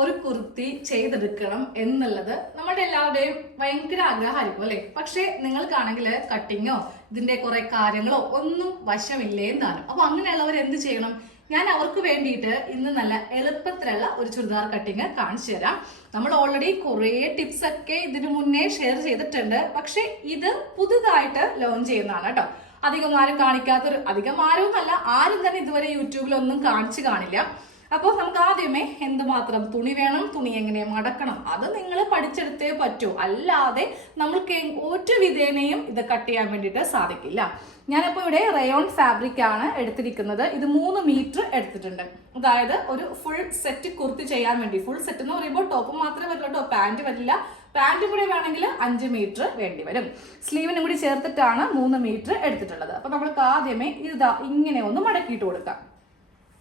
ഒരു കുർത്തി ചെയ്തെടുക്കണം എന്നുള്ളത് നമ്മുടെ എല്ലാവരുടെയും ഭയങ്കര ആഗ്രഹമായിരിക്കും അല്ലെ. പക്ഷെ നിങ്ങൾക്കാണെങ്കിൽ കട്ടിങ്ങോ ഇതിന്റെ കുറെ കാര്യങ്ങളോ ഒന്നും വശമില്ലേ എന്നാണ്. അപ്പൊ അങ്ങനെയുള്ളവർ എന്ത് ചെയ്യണം? ഞാൻ അവർക്ക് വേണ്ടിയിട്ട് ഇന്ന് നല്ല എളുപ്പത്തിലുള്ള ഒരു ചുരിദാർ കട്ടിങ് കാണിച്ചു തരാം. നമ്മൾ ഓൾറെഡി കുറേ ടിപ്സ് ഒക്കെ ഇതിനു മുന്നേ ഷെയർ ചെയ്തിട്ടുണ്ട്. പക്ഷെ ഇത് പുതുതായിട്ട് ലോഞ്ച് ചെയ്യുന്നതാണ് കേട്ടോ. അധികം ആരും കാണിക്കാത്തൊരു, അധികം ആരും അല്ല, ആരും തന്നെ ഇതുവരെ യൂട്യൂബിലൊന്നും കാണിച്ചു കാണില്ല. അപ്പോൾ നമുക്ക് ആദ്യമേ എന്തുമാത്രം തുണി വേണം, തുണി എങ്ങനെ മടക്കണം, അത് നിങ്ങൾ പഠിച്ചെടുത്തേ പറ്റൂ. അല്ലാതെ നമ്മൾക്ക് ഒരു വിധേനയും ഇത് കട്ട് ചെയ്യാൻ വേണ്ടിയിട്ട് സാധിക്കില്ല. ഞാനിപ്പോൾ ഇവിടെ റയോൺ ഫാബ്രിക് ആണ് എടുത്തിരിക്കുന്നത്. ഇത് 3 മീറ്റർ എടുത്തിട്ടുണ്ട്. അതായത് ഒരു ഫുൾ സെറ്റ് കുർത്തി ചെയ്യാൻ വേണ്ടി, ഫുൾ സെറ്റ് എന്ന് പറയുമ്പോൾ ടോപ്പ് മാത്രമേ വരില്ല കേട്ടോ, പാൻറ് വരില്ല. പാൻറ്റും കൂടി വേണമെങ്കിൽ 5 മീറ്റർ വേണ്ടി വരും. സ്ലീവിനും കൂടി ചേർത്തിട്ടാണ് 3 മീറ്റർ എടുത്തിട്ടുള്ളത്. അപ്പൊ നമ്മൾക്ക് ആദ്യമേ ഇതാ ഇങ്ങനെ ഒന്ന് മടക്കിയിട്ട് കൊടുക്കാം.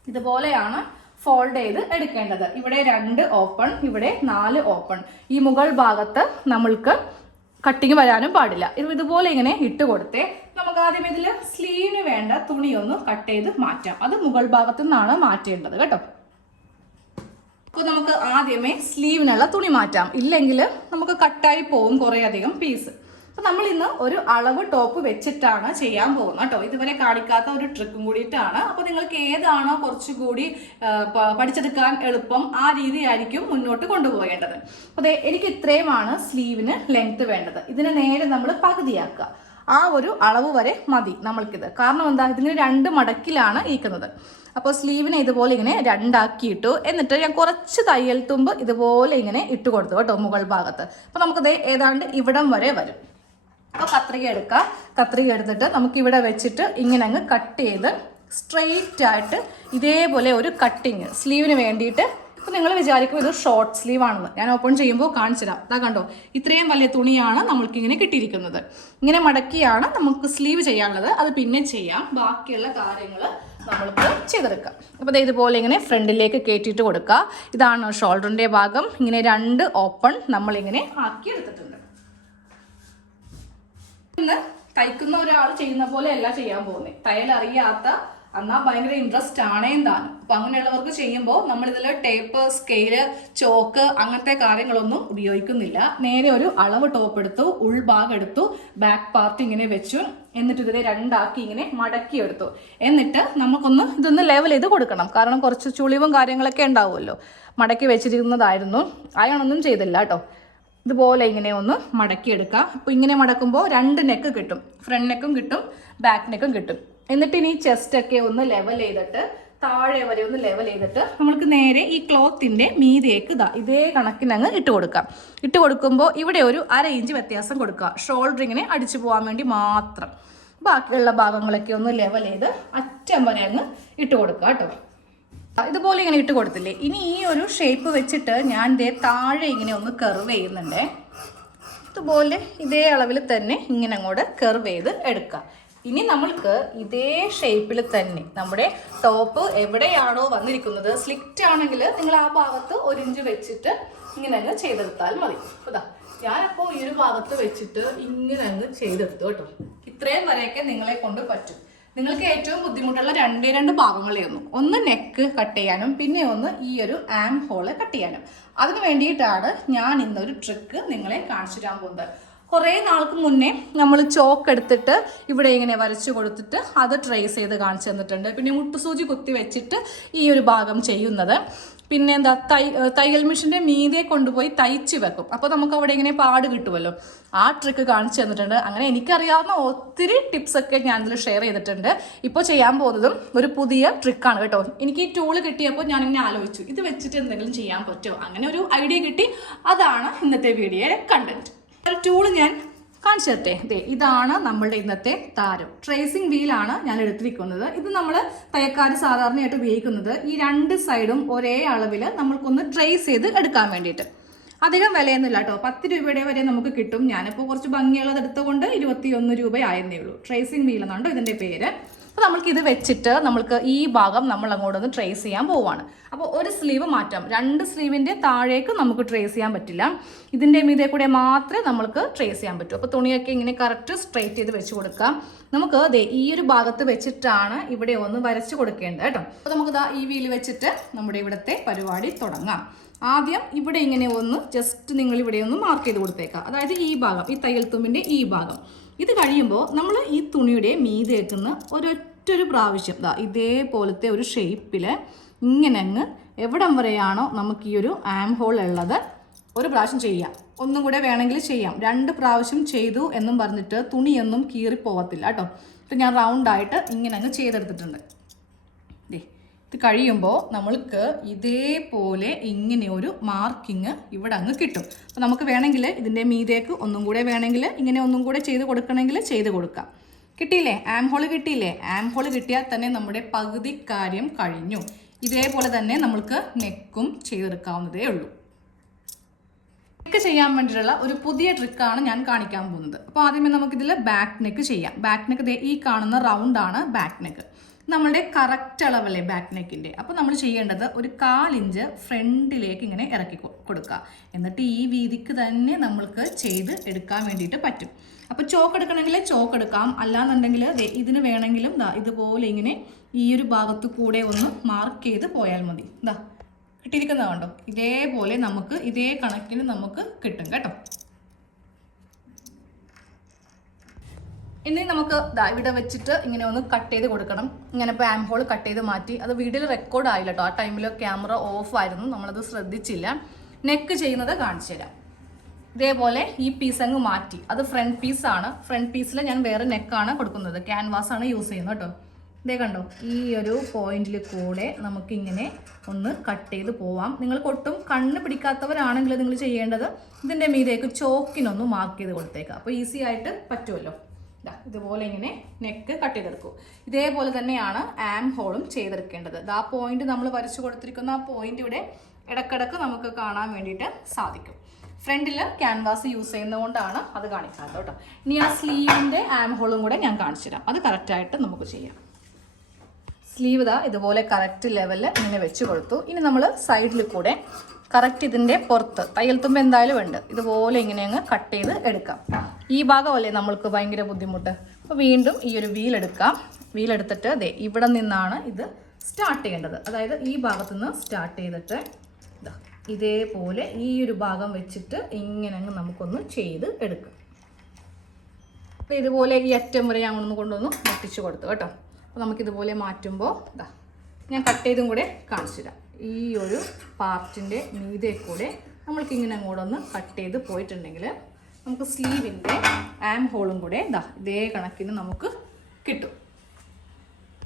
ഇതുപോലെയാണ് ഫോൾഡ് ചെയ്ത് എടുക്കേണ്ടത്. ഇവിടെ 2 ഓപ്പൺ, ഇവിടെ 4 ഓപ്പൺ. ഈ മുകൾ ഭാഗത്ത് നമ്മൾക്ക് കട്ടിങ് വരാനും പാടില്ല. ഇതുപോലെ ഇങ്ങനെ ഇട്ട് കൊടുത്തേ നമുക്ക് ആദ്യം ഇതിൽ സ്ലീവിന് വേണ്ട തുണിയൊന്ന് കട്ട് ചെയ്ത് മാറ്റാം. അത് മുകൾ ഭാഗത്തു നിന്നാണ് മാറ്റേണ്ടത് കേട്ടോ. അപ്പോൾ നമുക്ക് ആദ്യമേ സ്ലീവിനുള്ള തുണി മാറ്റാം, ഇല്ലെങ്കിൽ നമുക്ക് കട്ടായി പോകും കുറേ അധികം പീസ്. അപ്പൊ നമ്മൾ ഇന്ന് ഒരു അളവ് ടോപ്പ് വെച്ചിട്ടാണ് ചെയ്യാൻ പോകുന്നത് കേട്ടോ. ഇതുവരെ കാണിക്കാത്ത ഒരു ട്രിക്കും കൂടിയിട്ടാണ്. അപ്പൊ നിങ്ങൾക്ക് ഏതാണോ കുറച്ചുകൂടി പഠിച്ചെടുക്കാൻ എളുപ്പം ആ രീതിയായിരിക്കും മുന്നോട്ട് കൊണ്ടുപോകേണ്ടത്. അതെ, എനിക്ക് ഇത്രയുമാണ് സ്ലീവിന് ലെങ്ത് വേണ്ടത്. ഇതിനെ നേരെ നമ്മൾ പകുതിയാക്കുക. ആ ഒരു അളവ് വരെ മതി നമ്മൾക്കിത്. കാരണം എന്താ, ഇതിങ്ങനെ 2 മടക്കിലാണ് ഇരിക്കുന്നത്. അപ്പോൾ സ്ലീവിനെ ഇതുപോലെ ഇങ്ങനെ 2 ആക്കിയിട്ടു. എന്നിട്ട് ഞാൻ കുറച്ച് തയ്യൽ തുമ്പ് ഇതുപോലെ ഇങ്ങനെ ഇട്ട് കൊടുത്തു കേട്ടോ മുകൾ ഭാഗത്ത്. അപ്പൊ നമുക്കത് ഏതാണ്ട് ഇവിടം വരെ വരും. അപ്പോൾ കത്രിക എടുക്കുക. കത്രിക എടുത്തിട്ട് നമുക്ക് ഇവിടെ വെച്ചിട്ട് ഇങ്ങനെ അങ്ങ് കട്ട് ചെയ്ത് സ്ട്രെയിറ്റ് ആയിട്ട് ഇതേപോലെ ഒരു കട്ടിങ് സ്ലീവിന് വേണ്ടിയിട്ട്. ഇപ്പം നിങ്ങൾ വിചാരിക്കും ഇത് ഷോർട്ട് സ്ലീവ് ആണെന്ന്. ഞാൻ ഓപ്പൺ ചെയ്യുമ്പോൾ കാണിച്ചുതരാം. അതാ കണ്ടോ, ഇത്രയും വലിയ തുണിയാണ് നമ്മൾക്ക് ഇങ്ങനെ കിട്ടിയിരിക്കുന്നത്. ഇങ്ങനെ മടക്കിയാണ് നമുക്ക് സ്ലീവ് ചെയ്യാനുള്ളത്. അത് പിന്നെ ചെയ്യാം. ബാക്കിയുള്ള കാര്യങ്ങൾ നമ്മൾക്ക് ചെയ്തെടുക്കാം. അപ്പോൾ ഇതുപോലെ ഇങ്ങനെ ഫ്രണ്ടിലേക്ക് കയറ്റിയിട്ട് കൊടുക്കുക. ഇതാണ് ഷോൾഡറിൻ്റെ ഭാഗം. ഇങ്ങനെ 2 ഓപ്പൺ നമ്മളിങ്ങനെ ആക്കി എടുത്തിട്ടുണ്ട്. ഇന്ന് തയ്ക്കുന്ന ഒരാൾ ചെയ്യുന്ന പോലെ അല്ല ചെയ്യാൻ പോകുന്നത്. തയ്യൽ അറിയാത്ത എന്നാൽ ഭയങ്കര ഇൻട്രസ്റ്റ് ആണേം താനും. അപ്പൊ അങ്ങനെയുള്ളവർക്ക് ചെയ്യുമ്പോൾ നമ്മളിതിൽ ടേപ്പ്, സ്കെയില്, ചോക്ക് അങ്ങനത്തെ കാര്യങ്ങളൊന്നും ഉപയോഗിക്കുന്നില്ല. നേരെ ഒരു അളവ് ടോപ്പ് എടുത്തു, ഉൾഭാഗം എടുത്തു, ബാക്ക് പാർട്ട് ഇങ്ങനെ വെച്ചു. എന്നിട്ട് ഇതിനെ 2 ആക്കി ഇങ്ങനെ മടക്കി എടുത്തു. എന്നിട്ട് നമുക്കൊന്ന് ഇതൊന്ന് ലെവൽ ചെയ്ത് കൊടുക്കണം. കാരണം കുറച്ച് ചുളിവും കാര്യങ്ങളൊക്കെ ഉണ്ടാവുമല്ലോ. മടക്കി വെച്ചിരിക്കുന്നതായിരുന്നു, അയാളൊന്നും ചെയ്തില്ല കേട്ടോ. ഇതുപോലെ ഇങ്ങനെ ഒന്ന് മടക്കിയെടുക്കുക. അപ്പോൾ ഇങ്ങനെ മടക്കുമ്പോൾ 2 നെക്ക് കിട്ടും. ഫ്രണ്ട് നെക്കും കിട്ടും, ബാക്ക് നെക്കും കിട്ടും. എന്നിട്ട് ഇനി ചെസ്റ്റൊക്കെ ഒന്ന് ലെവൽ ചെയ്തിട്ട് താഴെ വരെ ഒന്ന് ലെവൽ ചെയ്തിട്ട് നമുക്ക് നേരെ ഈ ക്ലോത്തിൻ്റെ മീതേക്ക് ഇതേ കണക്കിനങ്ങ് ഇട്ട് കൊടുക്കാം. ഇട്ട് കൊടുക്കുമ്പോൾ ഇവിടെ ഒരു 1/2 ഇഞ്ച് വ്യത്യാസം കൊടുക്കുക. ഷോൾഡറിങ്ങിനെ അടിച്ചു പോകാൻ വേണ്ടി മാത്രം. ബാക്കിയുള്ള ഭാഗങ്ങളൊക്കെ ഒന്ന് ലെവൽ ചെയ്ത് അറ്റം വരെ അങ്ങ് ഇട്ട് കൊടുക്കുക കേട്ടോ. ഇതുപോലെ ഇങ്ങനെ ഇട്ട് കൊടുത്തില്ലേ. ഇനി ഈ ഒരു ഷേപ്പ് വെച്ചിട്ട് ഞാൻ ഇതേ താഴെ ഇങ്ങനെ ഒന്ന് കർവ് ചെയ്യുന്നുണ്ടേ. ഇതുപോലെ ഇതേ അളവിൽ തന്നെ ഇങ്ങനെ അങ്ങോട്ട് കർവ് ചെയ്ത് എടുക്കുക. ഇനി നമ്മൾക്ക് ഇതേ ഷേപ്പിൽ തന്നെ നമ്മുടെ ടോപ്പ് എവിടെയാണോ വന്നിരിക്കുന്നത്, സ്ലിറ്റ് ആണെങ്കിൽ നിങ്ങൾ ആ ഭാഗത്ത് 1 ഇഞ്ച് വെച്ചിട്ട് ഇങ്ങനെ അങ്ങ് ചെയ്തെടുത്താൽ മതി. അതാ ഞാനപ്പോൾ ഈ ഒരു ഭാഗത്ത് വെച്ചിട്ട് ഇങ്ങനെ അങ്ങ് ചെയ്തെടുത്തു കേട്ടോ. ഇത്രയും വരെയൊക്കെ നിങ്ങളെ കൊണ്ട് പറ്റും. നിങ്ങൾക്ക് ഏറ്റവും ബുദ്ധിമുട്ടുള്ള 2 ഭാഗങ്ങളായിരുന്നു. ഒന്ന് നെക്ക് കട്ട് ചെയ്യാനും പിന്നെ ഒന്ന് ഈ ഒരു ആം ഹോള് കട്ട് ചെയ്യാനും. അതിന് വേണ്ടിയിട്ടാണ് ഞാൻ ഇന്നൊരു ട്രിക്ക് നിങ്ങളെ കാണിച്ചു തരാൻ പോകുന്നത്. കുറേ നാൾക്ക് മുന്നേ നമ്മൾ ചോക്ക് എടുത്തിട്ട് ഇവിടെ ഇങ്ങനെ വരച്ചു കൊടുത്തിട്ട് അത് ട്രേസ് ചെയ്ത് കാണിച്ചു തന്നിട്ടുണ്ട്. പിന്നെ മുട്ടുസൂചി കുത്തി വെച്ചിട്ട് ഈ ഒരു ഭാഗം ചെയ്യുന്നത്. പിന്നെ എന്താ തയ്യൽ മെഷീൻ്റെ മീതെ കൊണ്ടുപോയി തയ്ച്ച് വെക്കും. അപ്പോൾ നമുക്ക് അവിടെ ഇങ്ങനെ പാട് കിട്ടുമല്ലോ. ആ ട്രിക്ക് കാണിച്ചു തന്നിട്ടുണ്ട്. അങ്ങനെ എനിക്കറിയാവുന്ന ഒത്തിരി ടിപ്സൊക്കെ ഞാനിതിൽ ഷെയർ ചെയ്തിട്ടുണ്ട്. ഇപ്പോൾ ചെയ്യാൻ പോകുന്നതും ഒരു പുതിയ ട്രിക്കാണ് കേട്ടോ. എനിക്ക് ഈ ടൂള് കിട്ടിയപ്പോൾ ഞാനിങ്ങനെ ആലോചിച്ചു, ഇത് വെച്ചിട്ട് എന്തെങ്കിലും ചെയ്യാൻ പറ്റുമോ? അങ്ങനെ ഒരു ഐഡിയ കിട്ടി. അതാണ് ഇന്നത്തെ വീഡിയോയുടെ കണ്ടന്റ്. ഒരു ടൂള് ഞാൻ കാണിച്ചു തരട്ടെ. ഇതാണ് നമ്മളുടെ ഇന്നത്തെ താരം. ട്രേസിംഗ് വീലാണ് ഞാൻ എടുത്തിരിക്കുന്നത്. ഇത് നമ്മൾ തയ്യക്കാർ സാധാരണയായിട്ട് ഉപയോഗിക്കുന്നത് ഈ 2 സൈഡും ഒരേ അളവിൽ നമ്മൾക്കൊന്ന് ട്രേസ് ചെയ്ത് എടുക്കാൻ വേണ്ടിയിട്ട്. അധികം വിലയൊന്നുമില്ല കേട്ടോ. 10 രൂപയുടെ വരെ നമുക്ക് കിട്ടും. ഞാനിപ്പോൾ കുറച്ച് ഭംഗിയുള്ളത് എടുത്തുകൊണ്ട് 21 രൂപ ആയെന്നേ ഉള്ളൂ. ട്രേസിംഗ് വീൽ എന്നാണ് ഇതിൻ്റെ പേര്. അപ്പോൾ നമ്മൾക്ക് ഇത് വെച്ചിട്ട് നമ്മൾക്ക് ഈ ഭാഗം നമ്മൾ അങ്ങോട്ടൊന്ന് ട്രേസ് ചെയ്യാൻ പോവുകയാണ്. അപ്പോൾ ഒരു സ്ലീവ് മാറ്റാം, 2 സ്ലീവിൻ്റെ താഴേക്ക് നമുക്ക് ട്രേസ് ചെയ്യാൻ പറ്റില്ല, ഇതിൻ്റെ മീതെ കൂടെ മാത്രമേ നമ്മൾക്ക് ട്രേസ് ചെയ്യാൻ പറ്റൂ. അപ്പോൾ തുണിയൊക്കെ ഇങ്ങനെ കറക്റ്റ് സ്ട്രെയിറ്റ് ചെയ്ത് വെച്ച് കൊടുക്കാം. നമുക്ക് ദേ ഈ ഒരു ഭാഗത്ത് വെച്ചിട്ടാണ് ഇവിടെ ഒന്ന് വരച്ച് കൊടുക്കേണ്ടത് കേട്ടോ. അപ്പോൾ നമുക്ക് ദാ ഈ വീല് വെച്ചിട്ട് നമ്മുടെ ഇവിടുത്തെ പരിപാടി തുടങ്ങാം. ആദ്യം ഇവിടെ ഇങ്ങനെ ഒന്ന് ജസ്റ്റ് നിങ്ങൾ ഇവിടെ ഒന്ന് മാർക്ക് ചെയ്ത് കൊടുത്തേക്കാം. അതായത് ഈ ഭാഗം, ഈ തയ്യൽ തുമ്പിൻ്റെ ഈ ഭാഗം. ഇത് കഴിയുമ്പോൾ നമ്മൾ ഈ തുണിയുടെ മീതേക്കുന്ന ഒരൊറ്റൊരു പ്രാവശ്യം ദാ ഇതേപോലത്തെ ഒരു ഷേപ്പിൽ ഇങ്ങനെ അങ്ങ് എവിടം വരെയാണോ നമുക്ക് ഈ ഒരു ആം ഹോൾ ഉള്ളത് ഒരു പ്രാവശ്യം ചെയ്യാം. ഒന്നും കൂടെ വേണമെങ്കിൽ ചെയ്യാം. 2 പ്രാവശ്യം ചെയ്തു എന്നും പറഞ്ഞിട്ട് തുണിയൊന്നും കീറിപ്പോവത്തില്ല കേട്ടോ. ഇപ്പം ഞാൻ റൗണ്ടായിട്ട് ഇങ്ങനെ അങ്ങ് ചെയ്തെടുത്തിട്ടുണ്ട്. ഇത് കഴിയുമ്പോൾ നമ്മൾക്ക് ഇതേപോലെ ഇങ്ങനെ ഒരു മാർക്കിങ് ഇവിടെ അങ്ങ് കിട്ടും. അപ്പോൾ നമുക്ക് വേണമെങ്കിൽ ഇതിൻ്റെ മീതേക്ക് ഒന്നും കൂടെ വേണമെങ്കിൽ ഇങ്ങനെ ഒന്നും കൂടെ ചെയ്ത് കൊടുക്കണമെങ്കിൽ ചെയ്ത് കൊടുക്കാം. കിട്ടിയില്ലേ? ആം ഹോള് കിട്ടിയില്ലേ? ആം ഹോള് കിട്ടിയാൽ തന്നെ നമ്മുടെ പകുതി കാര്യം കഴിഞ്ഞു. ഇതേപോലെ തന്നെ നമ്മൾക്ക് നെക്കും ചെയ്തെടുക്കാവുന്നതേ ഉള്ളൂ. നെക്ക് ചെയ്യാൻ വേണ്ടിയിട്ടുള്ള ഒരു പുതിയ ട്രിക്കാണ് ഞാൻ കാണിക്കാൻ പോകുന്നത്. അപ്പോൾ ആദ്യമേ നമുക്കിതിൽ ബാക്ക് നെക്ക് ചെയ്യാം. ബാക്ക് നെക്ക് ഈ കാണുന്ന റൗണ്ടാണ് ബാക്ക് നെക്ക്. നമ്മളുടെ കറക്റ്റ് അളവല്ലേ ബാക്ക് നെക്കിൻ്റെ. അപ്പോൾ നമ്മൾ ചെയ്യേണ്ടത് ഒരു 1/4 ഇഞ്ച് ഫ്രണ്ടിലേക്ക് ഇങ്ങനെ ഇറക്കി കൊടുക്കുക. എന്നിട്ട് ഈ വീതിക്ക് തന്നെ നമ്മൾക്ക് ചെയ്ത് എടുക്കാൻ വേണ്ടിയിട്ട് പറ്റും. അപ്പോൾ ചോക്ക് എടുക്കണമെങ്കിൽ ചോക്ക് എടുക്കാം, അല്ലാന്നുണ്ടെങ്കിൽ ഇതിന് വേണമെങ്കിലും ഇതുപോലെ ഇങ്ങനെ ഈ ഒരു ഭാഗത്ത് കൂടെ ഒന്ന് മാർക്ക് ചെയ്ത് പോയാൽ മതി. കിട്ടിയിരിക്കുന്നത് കണ്ടോ? ഇതേപോലെ നമുക്ക് ഇതേ കണക്കിന് നമുക്ക് കിട്ടും കേട്ടോ. ഇനി നമുക്ക് ഇവിടെ വെച്ചിട്ട് ഇങ്ങനെ ഒന്ന് കട്ട് ചെയ്ത് കൊടുക്കണം. ഇങ്ങനെ ഇപ്പോൾ ആം ഹോൾ കട്ട് ചെയ്ത് മാറ്റി. അത് വീഡിയോയിൽ റെക്കോർഡ് ആയില്ല കേട്ടോ. ആ ടൈമിൽ ക്യാമറ ഓഫ് ആയിരുന്നു, നമ്മളത് ശ്രദ്ധിച്ചില്ല. നെക്ക് ചെയ്യുന്നത് കാണിച്ചു തരാം. ഇതേപോലെ ഈ പീസ് അങ്ങ് മാറ്റി. അത് ഫ്രണ്ട് പീസാണ്. ഫ്രണ്ട് പീസിൽ ഞാൻ വേറെ നെക്കാണ് കൊടുക്കുന്നത്, ക്യാൻവാസ് ആണ് യൂസ് ചെയ്യുന്നത് കേട്ടോ. ഇതേ കണ്ടോ? ഈ ഒരു പോയിന്റിൽ കൂടെ നമുക്കിങ്ങനെ ഒന്ന് കട്ട് ചെയ്ത് പോവാം. നിങ്ങൾക്ക് ഒട്ടും കണ്ണ് പിടിക്കാത്തവരാണെങ്കിൽ നിങ്ങൾ ചെയ്യേണ്ടത് ഇതിൻ്റെ മീതേക്ക് ചോക്കിനൊന്ന് മാർക്ക് ചെയ്ത് കൊടുത്തേക്കാം. അപ്പോൾ ഈസി ആയിട്ട് പറ്റുമല്ലോ. ഇതുപോലെ ഇങ്ങനെ നെക്ക് കട്ട് ചെയ്തെടുക്കും. ഇതേപോലെ തന്നെയാണ് ആം ഹോളും ചെയ്തെടുക്കേണ്ടത്. ആ പോയിന്റ് നമ്മൾ വരച്ചു കൊടുത്തിരിക്കുന്ന ആ പോയിന്റ് ഇവിടെ ഇടക്കിടക്ക് നമുക്ക് കാണാൻ വേണ്ടിയിട്ട് സാധിക്കും. ഫ്രണ്ടിൽ ക്യാൻവാസ് യൂസ് ചെയ്യുന്നതുകൊണ്ടാണ് അത് കാണിക്കാത്തത് കേട്ടോ. ഇനി ആ സ്ലീവിൻ്റെ ആം ഹോളും കൂടെ ഞാൻ കാണിച്ചു തരാം. അത് കറക്റ്റായിട്ട് നമുക്ക് ചെയ്യാം. സ്ലീവ് ഇതുപോലെ കറക്റ്റ് ലെവലിൽ ഇങ്ങനെ വെച്ച് കൊടുത്തു. ഇനി നമ്മൾ സൈഡിൽ കൂടെ കറക്റ്റ് ഇതിൻ്റെ പുറത്ത് തയ്യൽ തുമ്പ് എന്തായാലും ഉണ്ട്, ഇതുപോലെ ഇങ്ങനെ അങ്ങ് കട്ട് ചെയ്ത് എടുക്കാം. ഈ ഭാഗമല്ലേ നമ്മൾക്ക് ഭയങ്കര ബുദ്ധിമുട്ട്. അപ്പോൾ വീണ്ടും ഈ ഒരു വീലെടുക്കാം. വീലെടുത്തിട്ട് ഇവിടെ നിന്നാണ് ഇത് സ്റ്റാർട്ട് ചെയ്യേണ്ടത്. അതായത് ഈ ഭാഗത്തു നിന്ന് സ്റ്റാർട്ട് ചെയ്തിട്ട് ഇതേപോലെ ഈ ഒരു ഭാഗം വെച്ചിട്ട് ഇങ്ങനെ അങ്ങ് നമുക്കൊന്ന് ചെയ്ത് എടുക്കാം. അപ്പോൾ ഇതുപോലെ ഈ അറ്റം വരെ ഞങ്ങളൊന്ന് കൊണ്ടൊന്ന് മുട്ടിച്ച് കൊടുത്തു കേട്ടോ. അപ്പോൾ നമുക്കിതുപോലെ മാറ്റുമ്പോൾ ഞാൻ കട്ട് ചെയ്തും കൂടെ കാണിച്ചു തരാം. ഈ ഒരു പാർട്ടിൻ്റെ മീതെ കൂടെ നമ്മൾക്കിങ്ങനെ അങ്ങോട്ടൊന്ന് കട്ട് ചെയ്ത് പോയിട്ടുണ്ടെങ്കിൽ നമുക്ക് സ്ലീവിൻ്റെ ആം ഹോളും കൂടെ ഇതേ കണക്കിന് നമുക്ക് കിട്ടും.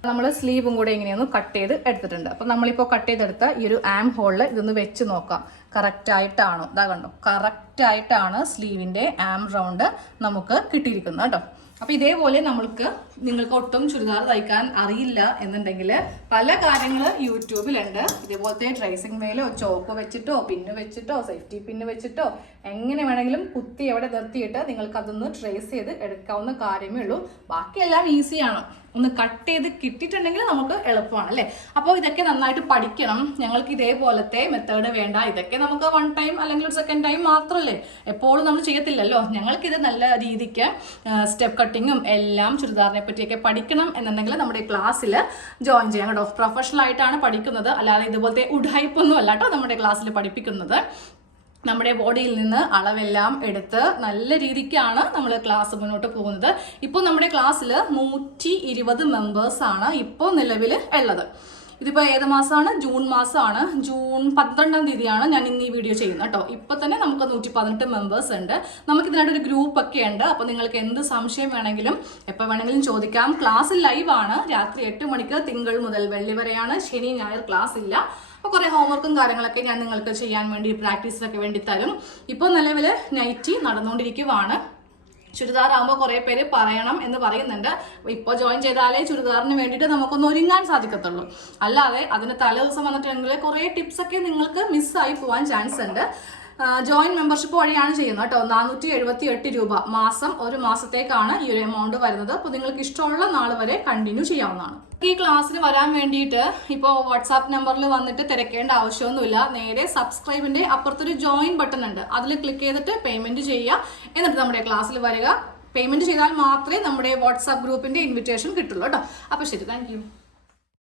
നമ്മൾ സ്ലീവും കൂടെ ഇങ്ങനെയൊന്ന് കട്ട് ചെയ്ത് എടുത്തിട്ടുണ്ട്. അപ്പം നമ്മളിപ്പോൾ കട്ട് ചെയ്തെടുത്ത ഈ ഒരു ആം ഹോളിൽ ഇതൊന്ന് വെച്ച് നോക്കാം, കറക്റ്റായിട്ടാണോ? കണ്ടോ? കറക്റ്റായിട്ടാണ് സ്ലീവിൻ്റെ ആം റൗണ്ട് നമുക്ക് കിട്ടിയിരിക്കുന്നത് കേട്ടോ. അപ്പോൾ ഇതേപോലെ നിങ്ങൾക്ക് ഒട്ടും ചുരിദാർ തയ്ക്കാൻ അറിയില്ല എന്നുണ്ടെങ്കിൽ പല കാര്യങ്ങൾ യൂട്യൂബിലുണ്ട്. ഇതേപോലത്തെ ട്രേസിംഗ് മേലോ ചോക്ക് വെച്ചിട്ടോ പിന്ന് വെച്ചിട്ടോ സേഫ്റ്റി പിന്ന് വെച്ചിട്ടോ എങ്ങനെ വേണമെങ്കിലും കുത്തി എവിടെ നിർത്തിയിട്ട് നിങ്ങൾക്ക് അതൊന്ന് ട്രേസ് ചെയ്ത് എടുക്കാവുന്ന കാര്യമേ ഉള്ളൂ. ബാക്കിയെല്ലാം ഈസിയാണ്. ഒന്ന് കട്ട് ചെയ്ത് കിട്ടിയിട്ടുണ്ടെങ്കിൽ നമുക്ക് എളുപ്പമാണ് അല്ലേ. അപ്പോൾ ഇതൊക്കെ നന്നായിട്ട് പഠിക്കണം. ഞങ്ങൾക്ക് ഇതേപോലത്തെ മെത്തേഡ് വേണ്ട. ഇതൊക്കെ നമുക്ക് 1 ടൈം അല്ലെങ്കിൽ ഒരു 2nd ടൈം മാത്രമല്ലേ, എപ്പോഴും നമ്മൾ ചെയ്യത്തില്ലല്ലോ. ഞങ്ങൾക്കിത് നല്ല രീതിക്ക് സ്റ്റെപ്പ് കട്ടിങ്ങും എല്ലാം ചുരിദാറിനെ പറ്റിയൊക്കെ പഠിക്കണം എന്നുണ്ടെങ്കിൽ നമ്മുടെ ക്ലാസ്സിൽ ജോയിൻ ചെയ്യാം കേട്ടോ. പ്രൊഫഷണൽ ആയിട്ടാണ് പഠിക്കുന്നത്, അല്ലാതെ ഇതുപോലത്തെ ഉഡ്ഹൈപ്പൊന്നും അല്ല കേട്ടോ നമ്മുടെ ക്ലാസ്സിൽ പഠിപ്പിക്കുന്നത്. നമ്മുടെ ബോഡിയിൽ നിന്ന് അളവെല്ലാം എടുത്ത് നല്ല രീതിക്കാണ് നമ്മൾ ക്ലാസ് മുന്നോട്ട് പോകുന്നത്. ഇപ്പോൾ നമ്മുടെ ക്ലാസ്സിൽ 120 മെമ്പേഴ്സാണ് ഇപ്പോൾ നിലവിൽ ഉള്ളത്. ഇതിപ്പോൾ ഏത് മാസമാണ്? ജൂൺ മാസമാണ്. ജൂൺ 12-ാം തീയതിയാണ് ഞാൻ ഇന്ന് ഈ വീഡിയോ ചെയ്യുന്നത് കേട്ടോ. ഇപ്പോൾ തന്നെ നമുക്ക് 118 മെമ്പേഴ്സ് ഉണ്ട്. നമുക്കിതിനായിട്ടൊരു ഗ്രൂപ്പൊക്കെ ഉണ്ട്. അപ്പോൾ നിങ്ങൾക്ക് എന്ത് സംശയം വേണമെങ്കിലും എപ്പോൾ വേണമെങ്കിലും ചോദിക്കാം. ക്ലാസ് ലൈവാണ്. രാത്രി 8 മണിക്ക് തിങ്കൾ മുതൽ വെള്ളി വരെയാണ്. ശനി ഞായർ ക്ലാസ് ഇല്ല. അപ്പോൾ കുറേ ഹോംവർക്കും കാര്യങ്ങളൊക്കെ ഞാൻ നിങ്ങൾക്ക് ചെയ്യാൻ വേണ്ടി പ്രാക്ടീസിനൊക്കെ വേണ്ടി തരും. ഇപ്പോൾ നിലവിൽ നൈറ്റി നടന്നുകൊണ്ടിരിക്കുവാണ്. ചുരിദാറാകുമ്പോൾ കുറേ പേര് പറയണം എന്ന് പറയുന്നുണ്ട്. ഇപ്പോൾ ജോയിൻ ചെയ്താലേ ചുരിദാറിന് വേണ്ടിയിട്ട് നമുക്കൊന്ന് ഒരുങ്ങാൻ സാധിക്കത്തുള്ളൂ. അല്ലാതെ അതിന് തലേ ദിവസം വന്നിട്ടുണ്ടെങ്കിൽ കുറേ ടിപ്സൊക്കെ നിങ്ങൾക്ക് മിസ്സായി പോകാൻ ചാൻസ് ഉണ്ട്. ജോയിൻ മെമ്പർഷിപ്പ് വഴിയാണ് ചെയ്യുന്നത് കേട്ടോ. 478 രൂപ മാസം, ഒരു മാസത്തേക്കാണ് ഈ ഒരു എമൗണ്ട് വരുന്നത്. അപ്പോൾ നിങ്ങൾക്ക് ഇഷ്ടമുള്ള നാൾ വരെ കണ്ടിന്യൂ ചെയ്യാവുന്നതാണ്. ഈ ക്ലാസ്സിന് വരാൻ വേണ്ടിയിട്ട് ഇപ്പോൾ വാട്സാപ്പ് നമ്പറിൽ വന്നിട്ട് തിരക്കേണ്ട ആവശ്യമൊന്നുമില്ല. നേരെ സബ്സ്ക്രൈബിന്റെ അപ്പുറത്തൊരു ജോയിൻ ബട്ടൺ ഉണ്ട്, അതിൽ ക്ലിക്ക് ചെയ്തിട്ട് പേയ്മെന്റ് ചെയ്യുക. എന്നിട്ട് നമ്മുടെ ക്ലാസ്സിൽ വരിക. പേയ്മെന്റ് ചെയ്താൽ മാത്രമേ നമ്മുടെ വാട്സാപ്പ് ഗ്രൂപ്പിന്റെ ഇൻവിറ്റേഷൻ കിട്ടുള്ളൂ കേട്ടോ. അപ്പോൾ ശരി, താങ്ക് യു.